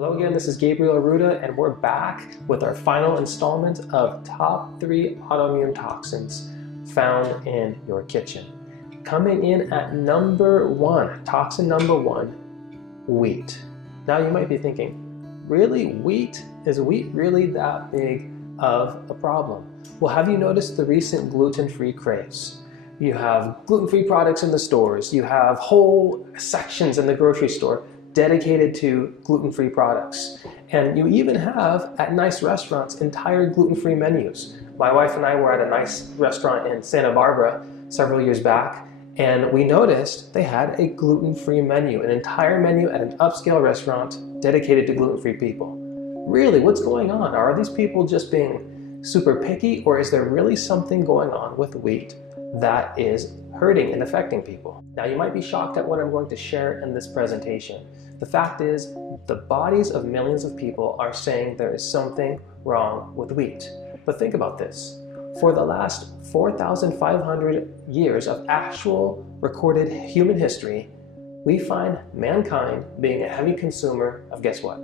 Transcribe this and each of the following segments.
Hello again, this is Gabriel Arruda, and we're back with our final installment of top 3 autoimmune toxins found in your kitchen. Coming in at number 1, toxin number 1, wheat. Now you might be thinking, really, wheat? Is wheat really that big of a problem? Well, have you noticed the recent gluten-free craze? You have gluten-free products in the stores, you have whole sections in the grocery store dedicated to gluten-free products. And you even have, at nice restaurants, entire gluten-free menus. My wife and I were at a nice restaurant in Santa Barbara several years back, and we noticed they had a gluten-free menu, an entire menu at an upscale restaurant dedicated to gluten-free people. Really, what's going on? Are these people just being super picky, or is there really something going on with wheat that is hurting and affecting people? Now, you might be shocked at what I'm going to share in this presentation. The fact is, the bodies of millions of people are saying there is something wrong with wheat. But think about this. For the last 4,500 years of actual recorded human history, we find mankind being a heavy consumer of, guess what?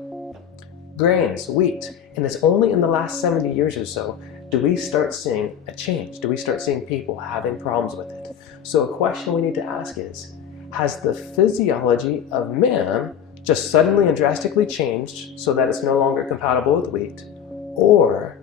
Grains, wheat. And it's only in the last 70 years or so do we start seeing a change? Do we start seeing people having problems with it? So a question we need to ask is, has the physiology of man just suddenly and drastically changed so that it's no longer compatible with wheat? Or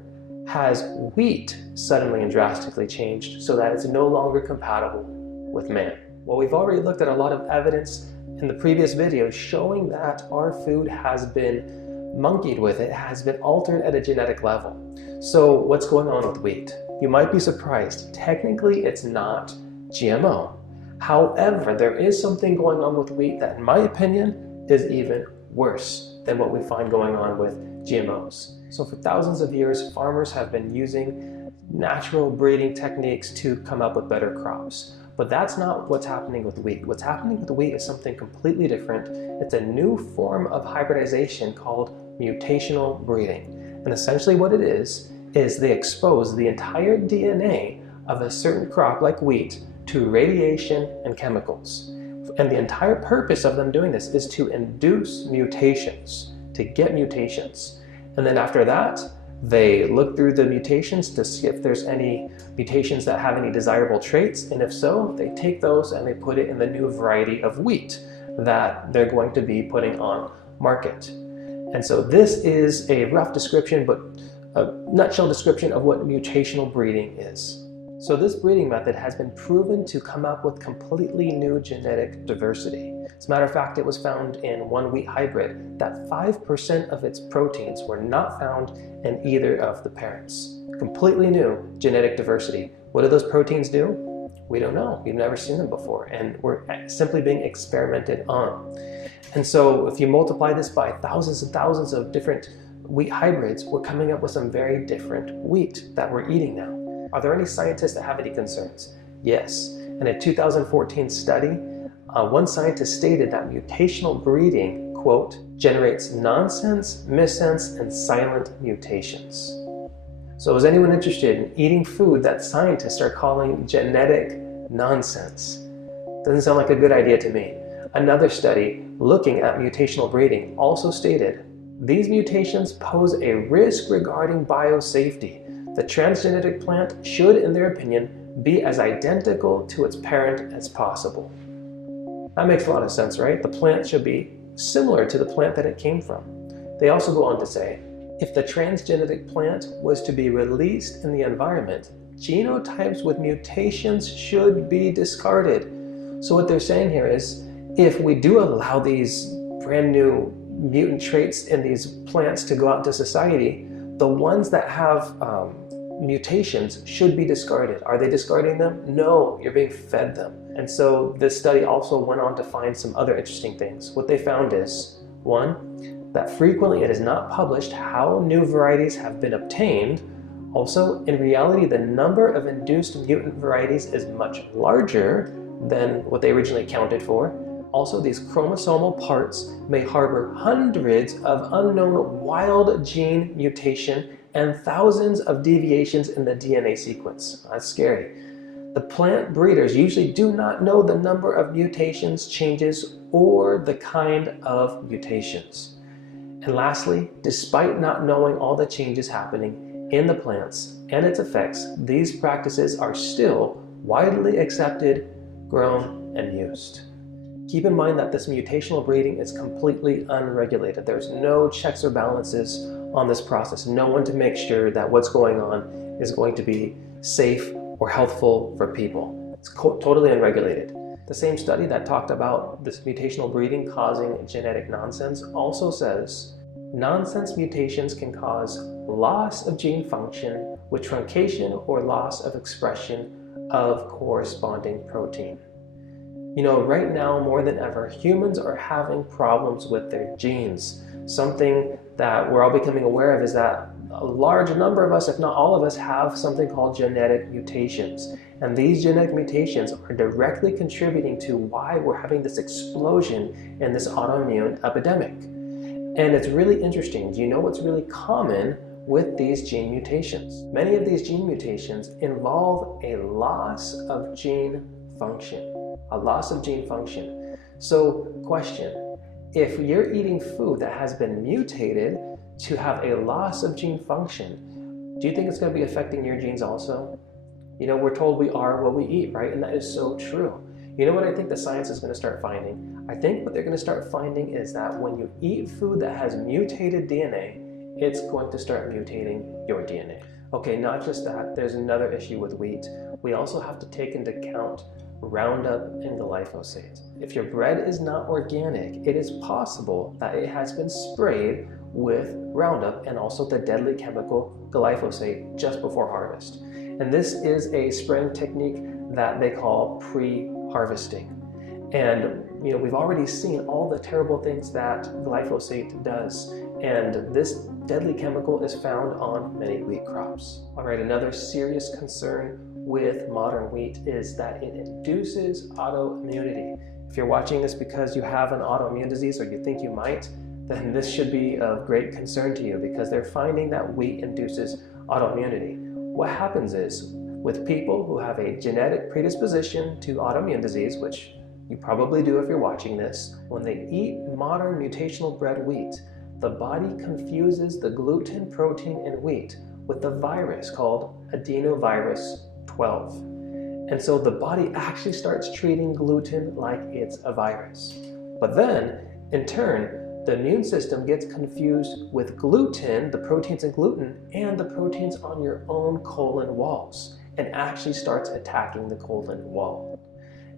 has wheat suddenly and drastically changed so that it's no longer compatible with man? Well, we've already looked at a lot of evidence in the previous videos showing that our food has been monkeyed with, it has been altered at a genetic level. So what's going on with wheat? You might be surprised. Technically, it's not GMO. However, there is something going on with wheat that, in my opinion, is even worse than what we find going on with GMOs. So for thousands of years, farmers have been using natural breeding techniques to come up with better crops. But that's not what's happening with wheat. What's happening with wheat is something completely different. It's a new form of hybridization called mutational breeding. And essentially what it is they expose the entire DNA of a certain crop like wheat to radiation and chemicals. And the entire purpose of them doing this is to induce mutations, to get mutations. And then after that, they look through the mutations to see if there's any mutations that have any desirable traits, and if so, they take those and they put it in the new variety of wheat that they're going to be putting on market. And so this is a rough description, but a nutshell description of what mutational breeding is. So this breeding method has been proven to come up with completely new genetic diversity. As a matter of fact, it was found in one wheat hybrid that 5% of its proteins were not found in either of the parents. Completely new genetic diversity. What do those proteins do? We don't know. We've never seen them before, and we're simply being experimented on. And so if you multiply this by thousands and thousands of different wheat hybrids, we're coming up with some very different wheat that we're eating now. Are there any scientists that have any concerns? Yes. In a 2014 study, one scientist stated that mutational breeding, quote, generates nonsense, missense, and silent mutations. So is anyone interested in eating food that scientists are calling genetic nonsense? Doesn't sound like a good idea to me. Another study looking at mutational breeding also stated, these mutations pose a risk regarding biosafety. The transgenic plant should, in their opinion, be as identical to its parent as possible. That makes a lot of sense, right? The plant should be similar to the plant that it came from. They also go on to say, if the transgenic plant was to be released in the environment, genotypes with mutations should be discarded. So what they're saying here is, if we do allow these brand new mutant traits in these plants to go out into society, the ones that have mutations should be discarded. Are they discarding them? No, you're being fed them. And so this study also went on to find some other interesting things. What they found is, one, that frequently it is not published how new varieties have been obtained. Also, in reality, the number of induced mutant varieties is much larger than what they originally counted for. Also, these chromosomal parts may harbor hundreds of unknown wild gene mutation and thousands of deviations in the DNA sequence. That's scary. The plant breeders usually do not know the number of mutations, changes, or the kind of mutations. And lastly, despite not knowing all the changes happening in the plants and its effects, these practices are still widely accepted, grown, and used. Keep in mind that this mutational breeding is completely unregulated. There's no checks or balances on this process. No one to make sure that what's going on is going to be safe or healthful for people. It's totally unregulated. The same study that talked about this mutational breeding causing genetic nonsense also says nonsense mutations can cause loss of gene function with truncation or loss of expression of corresponding protein. You know, right now more than ever, humans are having problems with their genes. Something that we're all becoming aware of is that a large number of us, if not all of us, have something called genetic mutations. And these genetic mutations are directly contributing to why we're having this explosion in this autoimmune epidemic. And it's really interesting. Do you know what's really common with these gene mutations? Many of these gene mutations involve a loss of gene function. A loss of gene function. So, question, if you're eating food that has been mutated to have a loss of gene function, do you think it's going to be affecting your genes also? You know, we're told we are what we eat, right? And that is so true. You know what I think the science is going to start finding? I think what they're going to start finding is that when you eat food that has mutated DNA, it's going to start mutating your DNA. Okay, not just that, there's another issue with wheat. We also have to take into account Roundup and Glyphosate. If your bread is not organic, it is possible that it has been sprayed with Roundup and also the deadly chemical Glyphosate just before harvest. And this is a spraying technique that they call pre-harvesting. And you know, we've already seen all the terrible things that glyphosate does, and this deadly chemical is found on many wheat crops. All right, another serious concern with modern wheat is that it induces autoimmunity. If you're watching this because you have an autoimmune disease or you think you might, then this should be of great concern to you because they're finding that wheat induces autoimmunity. What happens is, with people who have a genetic predisposition to autoimmune disease, which you probably do if you're watching this, when they eat modern mutational bred wheat, the body confuses the gluten protein in wheat with the virus called adenovirus 12. And so the body actually starts treating gluten like it's a virus. But then, in turn, the immune system gets confused with gluten, the proteins in gluten, and the proteins on your own colon walls, and actually starts attacking the colon wall.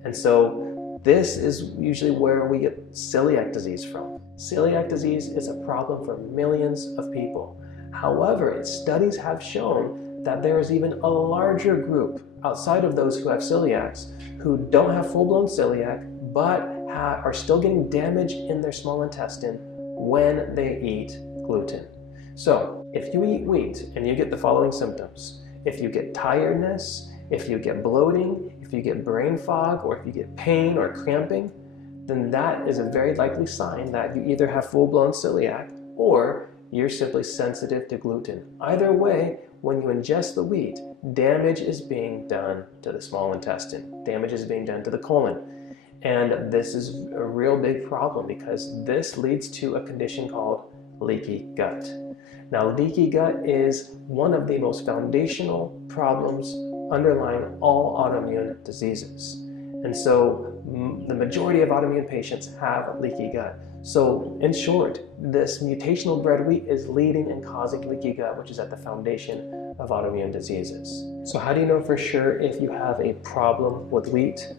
And so this is usually where we get celiac disease from. Celiac disease is a problem for millions of people. However, studies have shown that there is even a larger group outside of those who have celiacs who don't have full-blown celiac but are still getting damage in their small intestine when they eat gluten. So if you eat wheat and you get the following symptoms, if you get tiredness, if you get bloating, if you get brain fog, or if you get pain or cramping, then that is a very likely sign that you either have full-blown celiac or you're simply sensitive to gluten. Either way, when you ingest the wheat, damage is being done to the small intestine. Damage is being done to the colon. And this is a real big problem because this leads to a condition called leaky gut. Now, leaky gut is one of the most foundational problems underlying all autoimmune diseases. And so the majority of autoimmune patients have leaky gut. So in short, this mutational bred wheat is leading and causing leaky gut, which is at the foundation of autoimmune diseases. So how do you know for sure if you have a problem with wheat?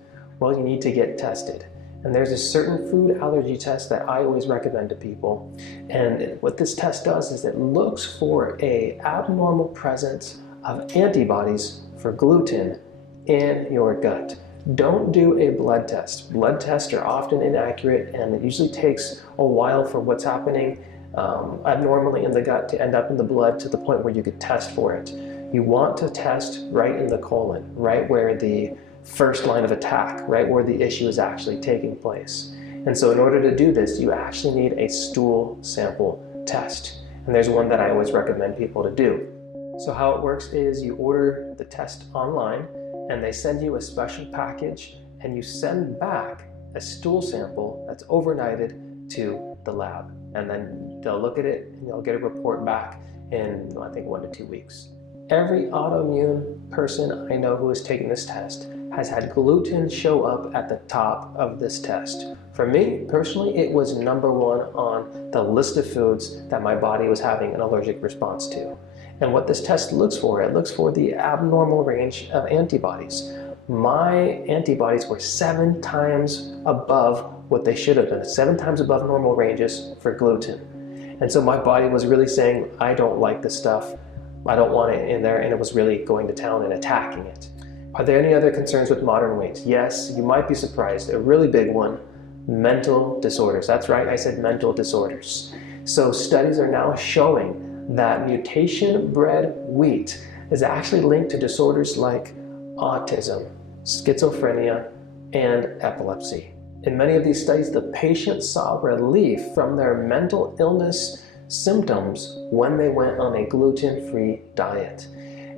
Well, you need to get tested. And there's a certain food allergy test that I always recommend to people. And what this test does is it looks for an abnormal presence of antibodies for gluten in your gut. Don't do a blood test. Blood tests are often inaccurate, and it usually takes a while for what's happening abnormally in the gut to end up in the blood to the point where you could test for it. You want to test right in the colon, right where the first line of attack, right where the issue is actually taking place. And so in order to do this, you actually need a stool sample test. And there's one that I always recommend people to do. So how it works is you order the test online and they send you a special package and you send back a stool sample that's overnighted to the lab. And then They'll look at it and they'll get a report back in, I think, 1 to 2 weeks. Every autoimmune person I know who has taken this test has had gluten show up at the top of this test. For me, personally, it was number 1 on the list of foods that my body was having an allergic response to. And what this test looks for, it looks for the abnormal range of antibodies. My antibodies were 7 times above what they should have been, 7 times above normal ranges for gluten. And so my body was really saying, I don't like this stuff, I don't want it in there, and it was really going to town and attacking it. Are there any other concerns with modern weight? Yes, you might be surprised. A really big one, mental disorders. That's right, I said mental disorders. So studies are now showing that mutation-bred wheat is actually linked to disorders like autism, schizophrenia, and epilepsy. In many of these studies, the patients saw relief from their mental illness symptoms when they went on a gluten-free diet.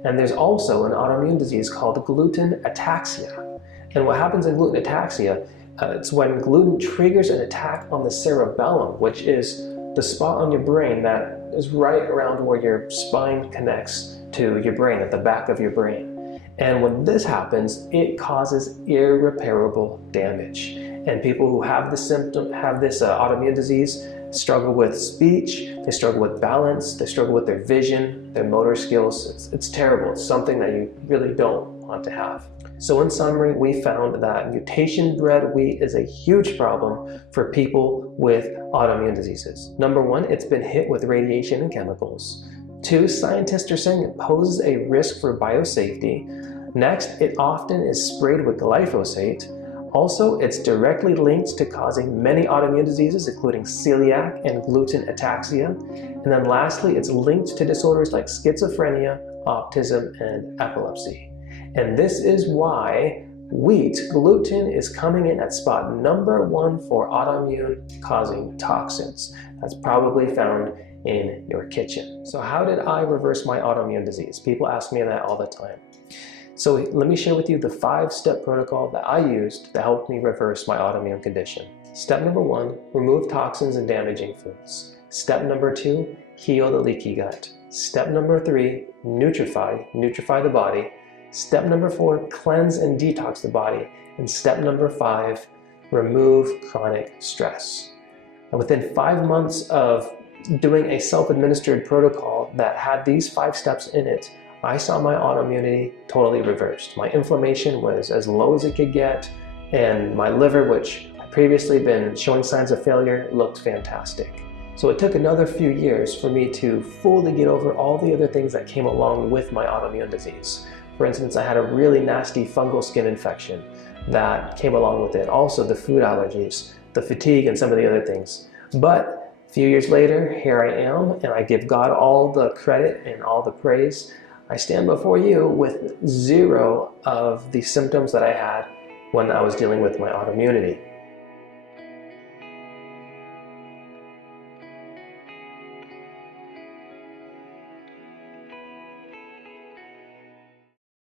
And there's also an autoimmune disease called gluten ataxia. And what happens in gluten ataxia, it's when gluten triggers an attack on the cerebellum, which is the spot on your brain that is right around where your spine connects to your brain, at the back of your brain. And when this happens, it causes irreparable damage. And people who have this autoimmune disease struggle with speech, they struggle with balance, they struggle with their vision, their motor skills. It's terrible. It's something that you really don't want to have. So in summary, we found that mutation-bred wheat is a huge problem for people with autoimmune diseases. Number 1, it's been hit with radiation and chemicals. 2, scientists are saying it poses a risk for biosafety. Next, it often is sprayed with glyphosate. Also, it's directly linked to causing many autoimmune diseases, including celiac and gluten ataxia. And then lastly, it's linked to disorders like schizophrenia, autism, and epilepsy. And this is why wheat, gluten, is coming in at spot number 1 for autoimmune causing toxins. That's probably found in your kitchen. So how did I reverse my autoimmune disease? People ask me that all the time. So let me share with you the 5-step protocol that I used to help me reverse my autoimmune condition. Step number 1, remove toxins and damaging foods. Step number 2, heal the leaky gut. Step number 3, nutrify the body. Step number 4, cleanse and detox the body. And step number 5, remove chronic stress. And within 5 months of doing a self-administered protocol that had these 5 steps in it, I saw my autoimmunity totally reversed. My inflammation was as low as it could get, and my liver, which had previously been showing signs of failure, looked fantastic. So it took another few years for me to fully get over all the other things that came along with my autoimmune disease. For instance, I had a really nasty fungal skin infection that came along with it. Also the food allergies, the fatigue, and some of the other things. But a few years later, here I am, and I give God all the credit and all the praise. I stand before you with 0 of the symptoms that I had when I was dealing with my autoimmunity.